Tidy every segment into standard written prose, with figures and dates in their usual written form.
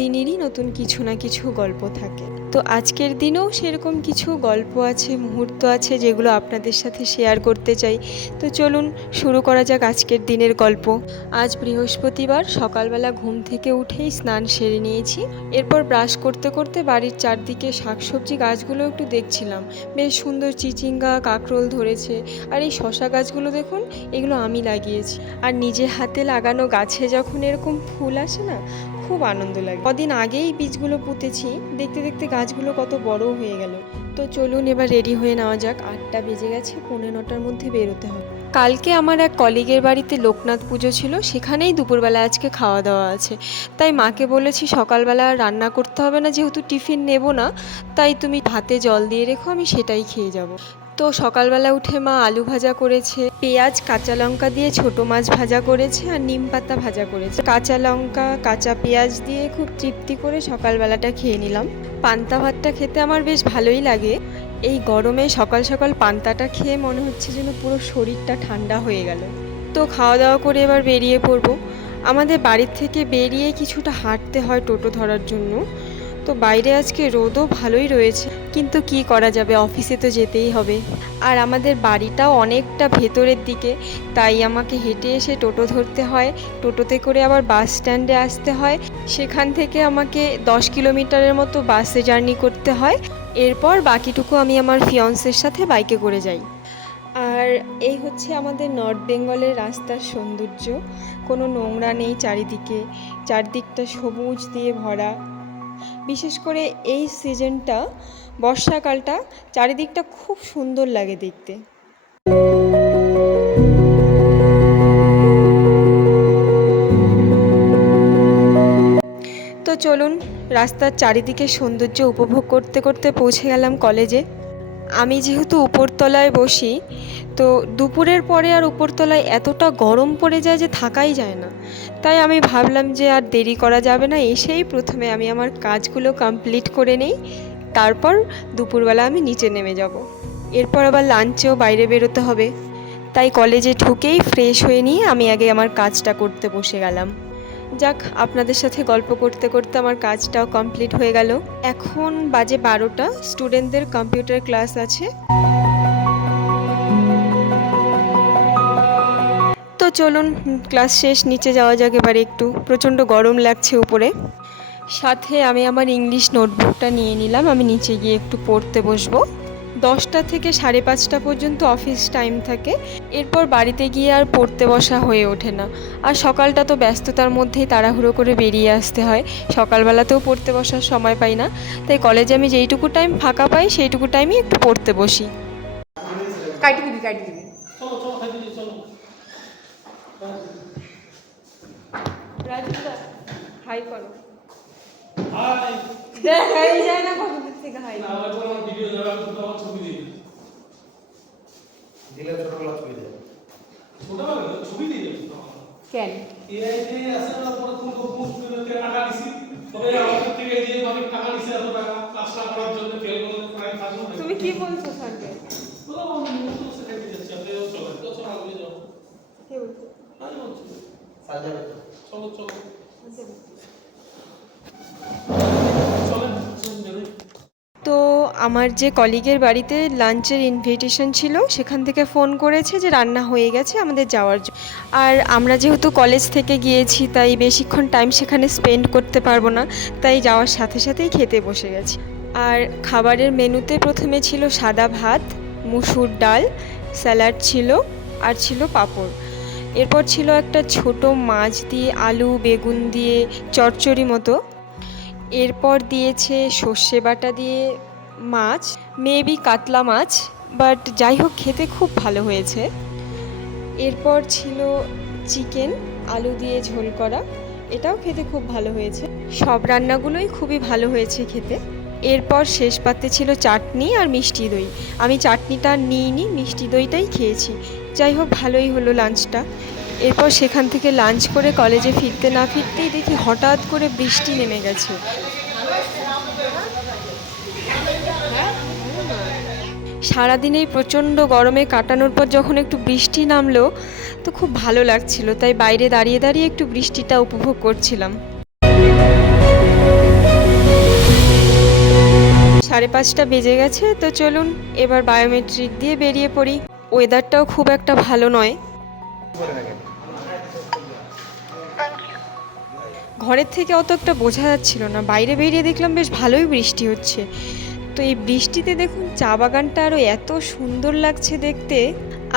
দিনেরই নতুন কিছু না কিছু গল্প থাকে। তো আজকের দিনেও সেরকম কিছু গল্প আছে, মুহূর্ত আছে যেগুলো আপনাদের সাথে শেয়ার করতে চাই। তো চলুন শুরু করা যাক আজকের দিনের গল্প। আজ বৃহস্পতিবার, সকালবেলা ঘুম থেকে উঠেই স্নান সেরে নিয়েছি। এরপর ব্রাশ করতে করতে বাড়ির চারদিকে শাকসবজি গাছগুলো একটু দেখছিলাম। বেশ সুন্দর চিচিঙ্গা, কাঁকরোল ধরেছে। আর এই শশা গাছগুলো দেখুন, এগুলো আমি লাগিয়েছি। আর নিজে হাতে লাগানো গাছে যখন এরকম ফুল আসে না, খুব আনন্দ লাগে। কদিন আগেই বীজগুলো পুঁতেছি, দেখতে দেখতে গাছগুলো কত বড় হয়ে গেল। তো চলুন এবার রেডি হয়ে নেওয়া যাক। 8টা বেজে গেছে, 9:45টার মধ্যে বেরোতে হবে। কালকে আমার এক কলিগের বাড়িতে লোকনাথ পুজো ছিল, সেখানেই দুপুরবেলা আজকে খাওয়া দাওয়া আছে। তাই মাকে বলেছি সকালবেলা রান্না করতে হবে না, যেহেতু টিফিন নেব না, তাই তুমি ভাতে জল দিয়ে রেখো, আমি সেটাই খেয়ে যাব। তো সকালবেলা উঠে মা আলু ভাজা করেছে, পেঁয়াজ কাঁচা লঙ্কা দিয়ে ছোট মাছ ভাজা করেছে, আর নিম পাতা ভাজা করেছে। কাঁচা লঙ্কা কাঁচা পেঁয়াজ দিয়ে খুব তৃপ্তি করে সকালবেলাটা খেয়ে নিলাম। পান্তা ভাতটা খেতে আমার বেশ ভালোই লাগে। এই গরমে সকাল সকাল পান্তাটা খেয়ে মনে হচ্ছে যেন পুরো শরীরটা ঠান্ডা হয়ে গেল। তো খাওয়া দাওয়া করে এবার বেরিয়ে পড়বো। আমাদের বাড়ির থেকে বেরিয়ে কিছুটা হাঁটতে হয় টোটো ধরার জন্য। তো বাইরে আজকে রোদও ভালোই রয়েছে, কিন্তু কি করা যাবে, অফিসে তো যেতেই হবে। আর আমাদের বাড়িটাও অনেকটা ভেতরের দিকে, তাই আমাকে হেঁটে এসে টোটো ধরতে হয়। টোটোতে করে আবার বাস স্ট্যান্ডে আসতে হয়। সেখান থেকে আমাকে 10 কিলোমিটারের মতো বাসে জার্নি করতে হয়। এরপর বাকিটুকু আমি আমার ফিয়ন্সের সাথে বাইকে করে যাই। আর এই হচ্ছে আমাদের নর্থ বেঙ্গলের রাস্তার সৌন্দর্য। কোনো নোংরা নেই চারিদিকে, চারদিকটা সবুজ দিয়ে ভরা। বিশেষ করে এই সিজনটা, বর্ষাকালটা, চারিদিকটা খুব সুন্দর লাগে দেখতে। তো চলুন রাস্তার চারিদিকে সৌন্দর্য উপভোগ করতে করতে পৌঁছে গেলাম কলেজে। আমি যেহেতু উপরতলায় বসি, তো দুপুরের পরে আর উপরতলায় এতটা গরম পড়ে যায় যে থাকাই যায় না। তাই আমি ভাবলাম যে আর দেরি করা যাবে না, এসেই প্রথমে আমি আমার কাজগুলো কমপ্লিট করে নেই, তারপর দুপুরবেলা আমি নিচে নেমে যাব। এরপর আবার লাঞ্চেও বাইরে বেরোতে হবে। তাই কলেজে ঢুকেই ফ্রেশ হয়ে নিয়ে আমি আগে আমার কাজটা করতে বসে গেলাম। যাক, আপনাদের সাথে গল্প করতে করতে আমার কাজটাও কমপ্লিট হয়ে গেল। এখন বাজে 12টা, স্টুডেন্টদের কম্পিউটার ক্লাস আছে। তো চলুন ক্লাস শেষ, নিচে যাওয়া যাক এবারে। একটু প্রচণ্ড গরম লাগছে উপরে। সাথে আমি আমার ইংলিশ নোটবুকটা নিয়ে নিলাম, আমি নিচে গিয়ে একটু পড়তে বসবো। 10টা থেকে 5:30 পর্যন্ত অফিস টাইম থাকে। এরপর বাড়িতে গিয়ে আর পড়তে বসা হয়ে ওঠে না। আর সকালটা তো ব্যস্ততার মধ্যেই তাড়াহুড়ো করে বেরিয়ে আসতে হয়, সকালবেলাতেও পড়তে বসার সময় পাই না। তাই কলেজে আমি যেইটুকু টাইম ফাঁকা পাই সেইটুকু টাইমই একটু পড়তে বসি। কাটি দিবি কাটি দিবি। রাজুদা হাই করো। হাই। দেখাই যায় না কত দূর থেকে হাই। না আমার কোনো ভিডিও যাবে, আমি তো আমার ছবি দিই। দিলে ছোটবেলা ছবি দেয়। ছোটবেলা ছবি দিই কেন? এআই তে আছে না, পরে তুমি পোস্ট করে টাকা দিছি। তবে আমার থেকে এই যে মানে টাকা দিছে, এত টাকা ক্লাসটা করার জন্য ফেল করলে প্রায় থাকলো। তুমি কি বলছো স্যারকে? বলো আমি তো সেটা দিচ্ছি, আপনিও চলেন। তো চলো আগে যাও। কে বলছো? আমি বলছি স্যার যাবে। চলো চলো তো আমার যে কলিগের বাড়িতে লাঞ্চের ইনভিটেশন ছিল, সেখান থেকে ফোন করেছে যে রান্না হয়ে গেছে আমাদের যাওয়ার জন্য। আর আমরা যেহেতু কলেজ থেকে গিয়েছি, তাই বেশিক্ষণ টাইম সেখানে স্পেন্ড করতে পারবো না, তাই যাওয়ার সাথে সাথেই খেতে বসে গেছি। আর খাবারের মেনুতে প্রথমে ছিল সাদা ভাত, মুসুর ডাল, স্যালাড ছিল, আর ছিল পাঁপড়। এরপর ছিল একটা ছোট মাছ দিয়ে আলু বেগুন দিয়ে চচ্চড়ি মতো। এরপর দিয়েছে সর্ষে বাটা দিয়ে মাছ, মেবি কাতলা মাছ, বাট যাই হোক খেতে খুব ভালো হয়েছে। এরপর ছিল চিকেন আলু দিয়ে ঝোল করা, এটাও খেতে খুব ভালো হয়েছে। সব রান্নাগুলোই খুবই ভালো হয়েছে খেতে। এরপর শেষ পাতে ছিল চাটনি আর মিষ্টি দই। আমি চাটনিটা নিইনি, মিষ্টি দইটাই খেয়েছি। যাই হোক ভালোই হলো লাঞ্চটা। এরপর সেখান থেকে লাঞ্চ করে কলেজে ফিরতে না ফিরতেই দেখি হঠাৎ করে বৃষ্টি নেমে গেছে। সারাদিনেই প্রচণ্ড গরমে কাটানোর পর যখন একটু বৃষ্টি নামলো, তো খুব ভালো লাগছিল। তাই বাইরে দাঁড়িয়ে দাঁড়িয়ে একটু বৃষ্টিটা উপভোগ করছিলাম। 5:30 বেজে গেছে। তো চলুন এবার বায়োমেট্রিক দিয়ে বেরিয়ে পড়ি। ওয়েদারটাও খুব একটা ভালো নয়। ঘরের থেকে অত একটা বোঝা যাচ্ছিল না, বাইরে বেরিয়ে দেখলাম বেশ ভালোই বৃষ্টি হচ্ছে। তো এই বৃষ্টিতে দেখুন চা বাগানটা আরও এত সুন্দর লাগছে দেখতে।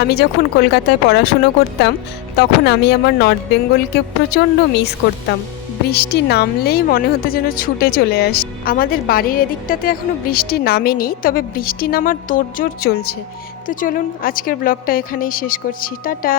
আমি যখন কলকাতায় পড়াশুনো করতাম তখন আমি আমার নর্থ বেঙ্গলকে প্রচণ্ড মিস করতাম। বৃষ্টি নামলেই মনে হতো যেন ছুটে চলে আসি। আমাদের বাড়ির এদিকটাতে এখনও বৃষ্টি নামেনি, তবে বৃষ্টি নামার তোড়জোড় চলছে। তো চলুন আজকের ব্লগটা এখানেই শেষ করছি। টাটা।